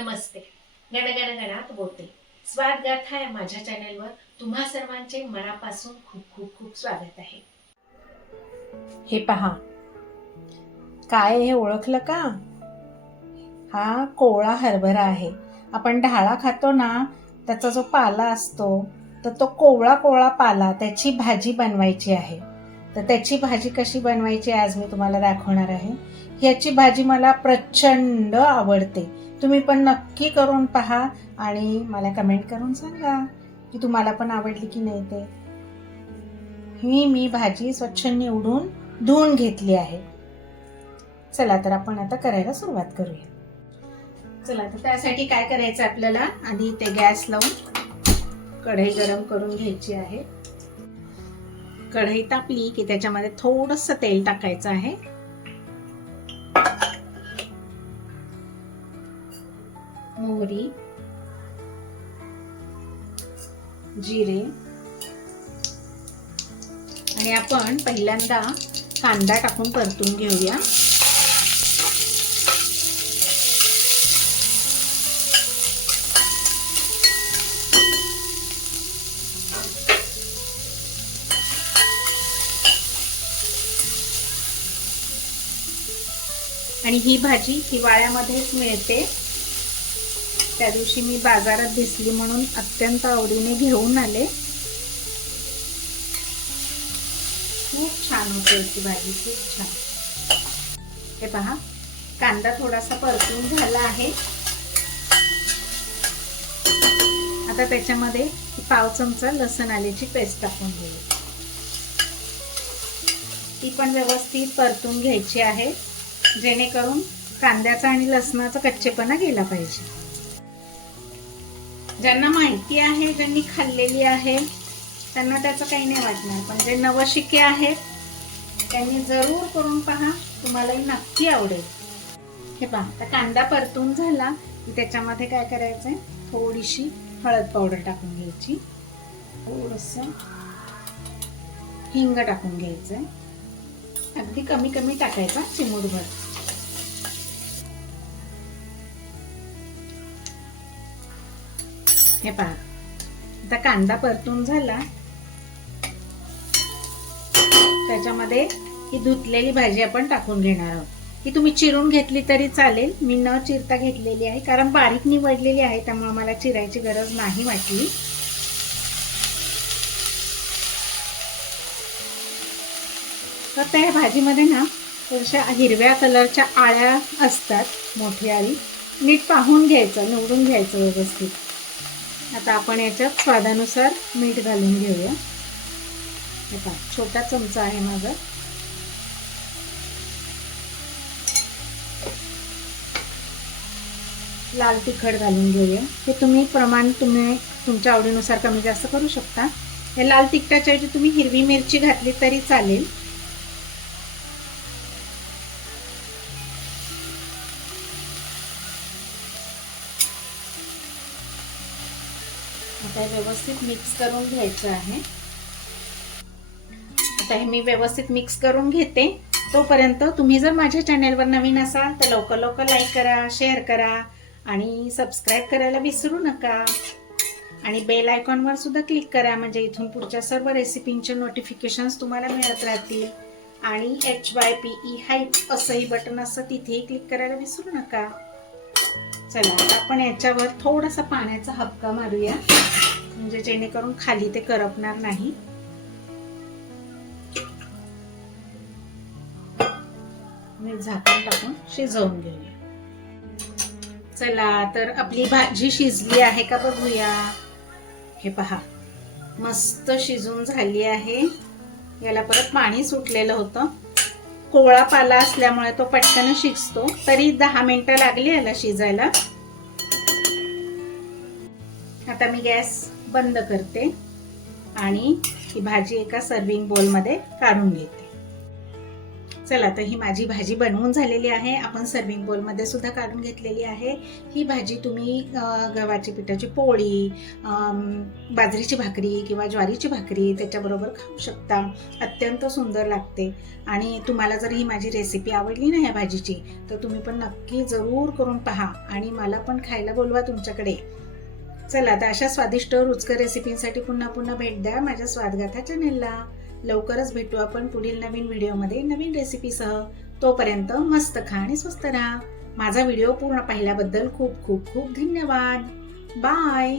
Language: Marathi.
नमस्ते. गणगण गणात बोलते. स्वाद गाथा या माझ्या चॅनलवर तुम्हा सर्वांचे मनापासून खूप खूप खूप स्वागत आहे. हे पहा. काय हे ओळखलं का? हा कोवळा हरभरा आहे. आपण ढाळा खातो ना त्याचा जो पाला असतो तर तो कोवळा कोवळा पाला त्याची भाजी बनवायची आहे. तर त्याची भाजी कशी बनवायची आज मी तुम्हाला दाखवणार आहे. ह्याची भाजी मला प्रचंड आवडते. तुम्ही पण नक्की करून पहा आणि मला कमेंट करून सांगा की तुम्हाला पण आवडली की नाही ते. ही मी भाजी स्वच्छ निवडून धुवून घेतली आहे. चला तर आपण आता करायला सुरुवात करूया. चला तर त्यासाठी काय करायचं आपल्याला? आधी ते गॅस लावून कढई गरम करून घ्यायची आहे. कढई तापली की त्याच्यामध्ये थोडंसं तेल टाकायचं आहे. मोहरी जिरे आणि आपण पहिल्यांदा कांदा टाकून परतून घेऊया. आणि ही भाजी हिवाळ्यामध्येच मिळते. त्या दिवशी मी बाजारात दिसली म्हणून अत्यंत आवडीने घेऊन आले. खूप छान होते याची भाजी खूप छान. हे पहा कांदा थोडासा परतून झाला आहे. आता त्याच्यामध्ये पाव चमचा लसण आल्याची पेस्ट टाकून घेऊ ती पण व्यवस्थित परतून घ्यायची आहे जेणेकरून कांद्याचा आणि लसणाचा कच्चेपणा गेला पाहिजे. ज्यांना माहिती आहे ज्यांनी खाल्लेली आहे त्यांना त्याचं काही नाही वाटणार. पण जे नवशिके आहेत त्यांनी जरूर करून पहा तुम्हालाही नक्की आवडेल. हे पहा आता कांदा परतून झाला. की त्याच्यामध्ये काय करायचं आहे थोडीशी हळद पावडर टाकून घ्यायची. थोडस हिंग टाकून घ्यायचंय. अगदी कमी कमी टाकायचा चिमूटभर. हे पहा. आता कांदा परतून झाला. त्याच्यामध्ये ही धुतलेली भाजी आपण टाकून घेणार आहोत. ही तुम्ही चिरून घेतली तरी चालेल. मी न चिरता घेतलेली आहे कारण बारीक निवडलेली आहे त्यामुळे मला चिरायची गरज नाही वाटली. तर त्या भाजीमध्ये ना थोड्याशा हिरव्या कलरच्या आळ्या असतात मोठी आळी. नीट पाहून घ्यायचं निवडून घ्यायचं व्यवस्थित. आता आपण याच्यात स्वादानुसार मीठ घालून घेऊया. हे पहा छोटा चमचा आहे माझा. लाल तिखट घालून घेऊया. हे तुम्ही प्रमाण तुम्ही तुमच्या आवडीनुसार कमी जास्त करू शकता. हे लाल तिखटाच्या ऐवजी तुम्ही हिरवी मिरची घातली तरी चालेल. आता हे व्यवस्थित मिक्स करून घ्यायचं आहे. आता हे मी व्यवस्थित मिक्स करून घेते. तोपर्यंत तुम्ही जर माझ्या चॅनेलवर नवीन असाल तर लवकर लवकर लाईक करा शेअर करा आणि सबस्क्राईब करायला विसरू नका. आणि बेल आयकॉनवर सुद्धा क्लिक करा म्हणजे इथून पुढच्या सर्व रेसिपींचे नोटिफिकेशन्स तुम्हाला मिळत राहतील. आणि H Y P E height असंही बटन असतं तिथेही क्लिक करायला विसरू नका. चला आता आपण याच्यावर थोडासा पाण्याचा हपका मारूया. म्हणजे जेणेकरून खाली ते करपणार नाही. मी झाकण टाकून शिजवून घेऊया. चला तर आपली भाजी शिजली आहे का बघूया. हे पहा मस्त शिजून झाली आहे. याला परत पाणी सुटलेलं होतं. कोवळा पाला असल्यामुळे तो पटकन शिजतो. तरी दहा मिनिटं लागली याला शिजायला. आता मी गॅस बंद करते आणि ही भाजी एका सर्विंग बोलमध्ये काढून घेते. चला तर ही माझी भाजी बनवून झालेली आहे. आपण सर्विंग बोलमध्ये सुद्धा काढून घेतलेली आहे. ही भाजी तुम्ही गव्हाची पिठाची पोळी बाजरीची भाकरी किंवा ज्वारीची भाकरी त्याच्याबरोबर खाऊ शकता. अत्यंत सुंदर लागते. आणि तुम्हाला जर ही माझी रेसिपी आवडली ना ह्या भाजीची तर तुम्ही पण नक्की जरूर करून पहा आणि मला पण खायला बोलवा तुमच्याकडे. चला तर अशा स्वादिष्ट रुचकर रेसिपींसाठी पुन्हा पुन्हा भेट द्या माझ्या स्वादगाथा चॅनेलला लवकरच भेटू आपण पुढील नवीन व्हिडिओमध्ये नवीन रेसिपीसह. तोपर्यंत मस्त खा आणि स्वस्त राहा. माझा व्हिडिओ पूर्ण पाहिल्याबद्दल खूप खूप खूप धन्यवाद. बाय.